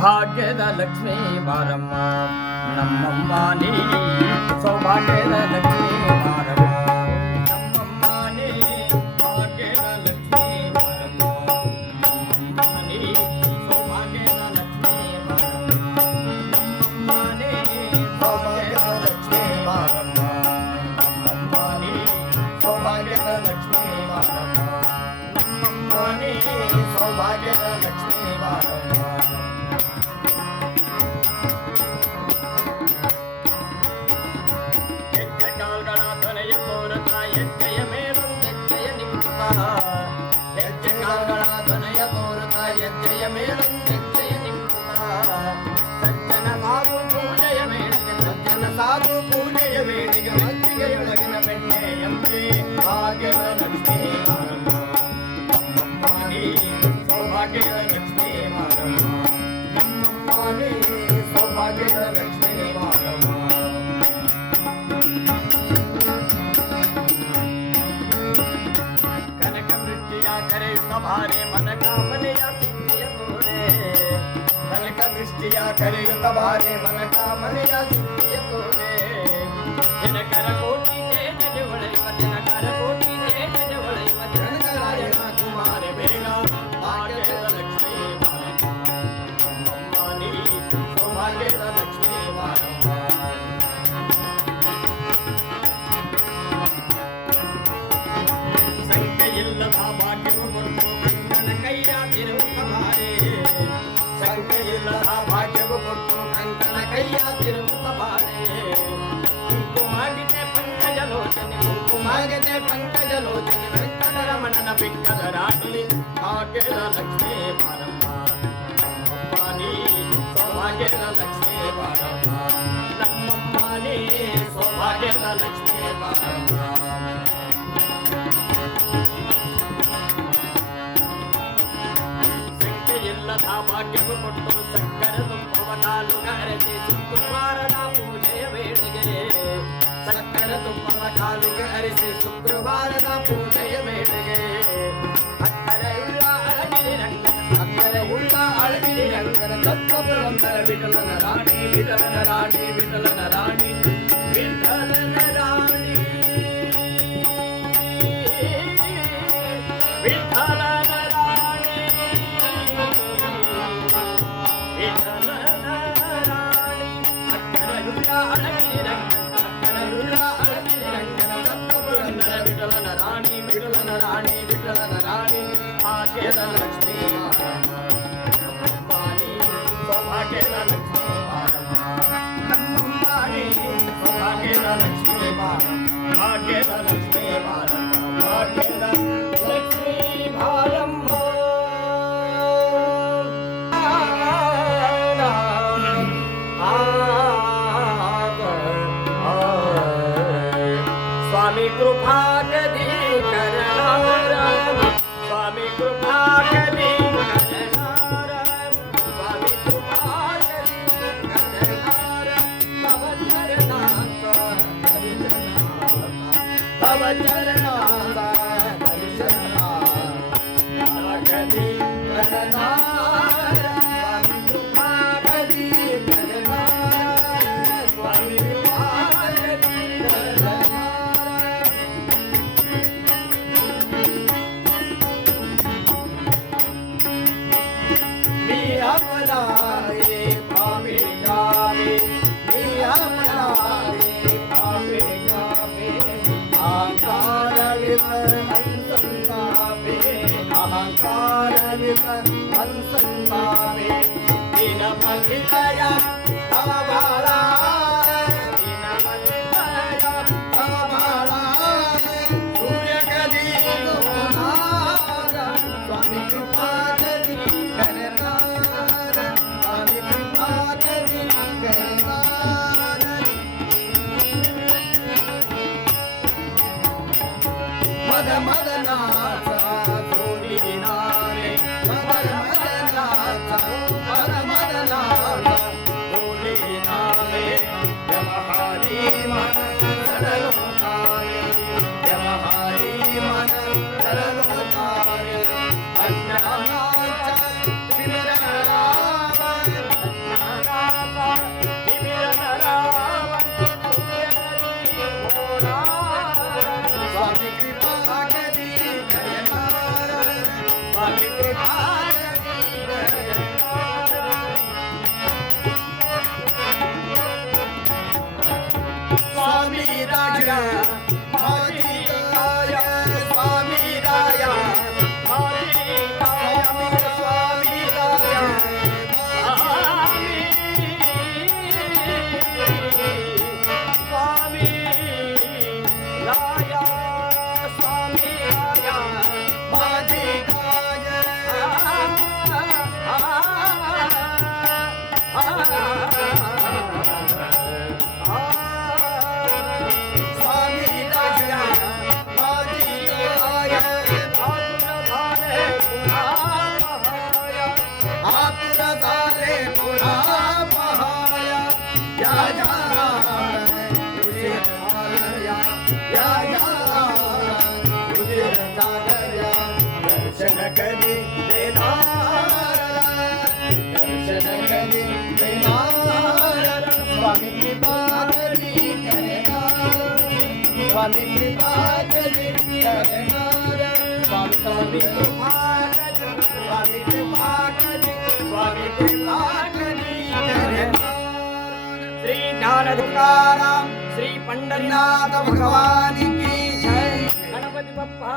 ಭಾಗ್ಯದ ಲಕ್ಷ್ಮೀ ಬಾರಮ್ಮ ನಮ್ಮಮ್ಮ ನೀ ಸೌಭಾಗ್ಯದ ಲಕ್ಷ್ಮೀ ಬಾರಮ್ಮ ನಮ್ಮಮ್ಮ ನೀ ಭಾಗ್ಯದ ಲಕ್ಷ್ಮೀ ಬಾರಮ್ಮ ನಮ್ಮಮ್ಮ ನೀ ಸೌಭಾಗ್ಯದ ಲಕ್ಷ್ಮೀ ಬಾರಮ್ಮ ನಮ್ಮಮ್ಮ ನೀ ಸೌಭಾಗ್ಯದ ಲಕ್ಷ್ಮೀ ಬಾರಮ್ಮ ನಮ್ಮಮ್ಮ ನೀ ಸೌಭಾಗ್ಯದ ಲಕ್ಷ್ಮೀ ಬಾರಮ್ಮ ನಮ್ಮಮ್ಮ ನೀ ಸೌಭಾಗ್ಯದ ಲಕ್ಷ್ಮೀ ಬಾರಮ್ಮ ಹೆಜ್ಜೆಯ ಮೇಲೊಂದೆಜ್ಜೆಯ ನಿಂಕುತ ಸಜ್ಜನ ಸಾಧು ಪೂಜೆಯ ಮೇಳಿಗೆ ಸಜ್ಜನ ಸಾಧು ಪೂಜೆಯ ಮೇಳಿಗೆ ಮಜ್ಜಿಗೆಯೊಳಗಿನ ಬೆಣ್ಣೆಯಂತೆ ಭಾಗ್ಯದ ಲಕ್ಷ್ಮೀ ಬಾರಮ್ಮ ನಮ್ಮಮ್ಮ ನೀ ಸೌಭಾಗ್ಯದ ಲಕ್ಷ್ಮೀ ಬಾರಮ್ಮ ನಮ್ಮಮ್ಮ ನೀ ಸೌಭಾಗ್ಯದ ಲಕ್ಷ್ಮೀ ಬಾರಮ್ಮ ಕನಕ ವೃಷ್ಟಿಯ ಕರೆಯುತ್ತ ಭಾರೆ ಮನಕಾಮನೆಯ ಸಿದ್ಧಿಯ ತೋರೆ ಕನಕ ದೃಷ್ಟಿಯ ಕರೆಯುತ್ತ ಭಾರೆ ಮನಕಾಮನೆಯ ಸಿದ್ಧಿಯ ತೋರೆ ಜನಕರ ಕೋಟಿ ತೇಜನೆ ಹೊಳೆಯುವ ಜನಕರ ಕೋಟಿ ತೇಜನೆ ಹೊಳೆಯುವ ಜನಕರಾಯಣ ಕುಮಾರ ಬೇಗ ಭಾಗ್ಯದ ಲಕ್ಷ್ಮೀ ಬಾರಮ್ಮ ನಮ್ಮಮ್ಮ ನೀ ಸೌಭಾಗ್ಯದ ಲಕ್ಷ್ಮೀ ಬಾರಮ್ಮ ಸಂಖ್ಯೆಯಿಲ್ಲದ ಭಾಗ್ಯವು ಕೊಟ್ಟು ಕಣ್ಣನ ಕೈಯ ತಿರುವುತ್ತ ಭಾರೆ ಸಂಖ್ಯೆಯಿಲ್ಲದ ಭಾಗ್ಯವು ಕೊಟ್ಟು ಕಂಕಣ ಕೈಯ ತಿರುವುತ್ತ ಭಾರೆ ಕುಂಕುಮಾಗಿದೆ ಪಂಕಜಲೋಚನೆ ಕುಂಕುಮಾಗಿದೆ ಪಂಕಜಲೋಚನೆ ವೆಂಕಟರಮಣನ ಬಿಕ್ಕದ ರಾಣಿ ಭಾಗ್ಯದ ಲಕ್ಷ್ಮೀ ಬಾರಮ್ಮ ನಮ್ಮಮ್ಮ ನೀ ಸೌಭಾಗ್ಯದ ಲಕ್ಷ್ಮೀ ಬಾರಮ್ಮ ನಮ್ಮಮ್ಮ ನೀ ಸೌಭಾಗ್ಯದ ಲಕ್ಷ್ಮೀ ಬಾರಮ್ಮ ಸಂಖ್ಯೆಯಿಲ್ಲದ ಭಾಗ್ಯವು ಕೊಟ್ಟು ಸಕ್ಕರ ತುಂಬವ ಕಾಲುಗ ಅರಸಿ ಶುಕ್ರವಾರದ ಪೂಜೆಯ ವೇಳೆಗೆ ಸಕ್ಕರ ತುಂಬವ ಕಾಲುಗ ಅರಸಿ ಶುಕ್ರವಾರದ ಪೂಜೆಯ ವೇಳೆಗೆ ಅಕ್ಕರೆ ಉಳ್ಳ ಅಳಗಿರಿ ರಂಗನ ಅಕ್ಕರೆ ಉಳ್ಳ ಅಳಗಿರಿ ರಂಗನ ತತ್ವಪುರಂದರ ವಿಠಲನ ರಾಣಿ ವಿಠಲನ ರಾಣಿ ವಿಠಲನ ರಾಣಿ ವಿಠಲನ ರಾಣಿ ವಿಠಲನ ರಾಣಿ ವಿಠಲನ ರಾಣಿ ಅಕ್ಕರೆಯುಳ್ಳ ಅಳಗಿರಿ ರಂಗನ ಅಕ್ಕರೆಯುಳ್ಳ ಅಳಗಿರಿ ರಂಗನ ತತ್ವಪುರಂದರ ವಿಠಲನ ರಾಣಿ ವಿಠಲನ ರಾಣಿ ವಿಠಲನ ರಾಣಿ ಭಾಗ್ಯದ ಲಕ್ಷ್ಮೀ ಬಾರಮ್ಮ ನಮ್ಮಮ್ಮ ನೀ ಸೌಭಾಗ್ಯದ ಲಕ್ಷ್ಮೀ ಬಾರಮ್ಮ ನಮ್ಮಮ್ಮ ನೀ ಸೌಭಾಗ್ಯದ ಲಕ್ಷ್ಮೀ ಬಾರಮ್ಮ ಭಾಗ್ಯದ ಲಕ್ಷ್ಮೀ ಬಾರಮ್ಮ ಭಾಗ್ಯದ ಲಕ್ಷ್ಮೀ ಬಾರಮ್ಮ स्वामी कृपा कधी करणार स्वामी कृपा कधी करणार स्वामी कृपा कधी करणार तव चरणाचा तव चरणाचा कधी करणार स्वामी कृपा कधी करणार स्वामी कृपा कधी करणार अपना रे पावे गावे मी अपना रे पावे गावे अहंकार विप अंसंतावे अहंकार विप अंसंतावे दिन पथितया तव बाळा दिन पथितया तव बाळा सूर्य कधी होणार स्वामी कृपा कधी करणार मद मदनाचा जोडीनारे मद मदनाचा जोडीनारे व्यवहारी मन सरलोकारे व्यवहारी मन सरलोकारे अज्ञानाचा विमरावा उशीर झालया उशीर झालया दर्शन कधी देणार दर्शन कधी देणार स्वामी कृपा कधी करणार स्वामी कृपा कधी करणार स्वामी कृपा कधी स्वामी कृपा कधी स्वामी कृपा कधी करणार श्री ज्ञान तुकाराम श्री पंढरीनाथ भगवान की जय गणपती बाप्पा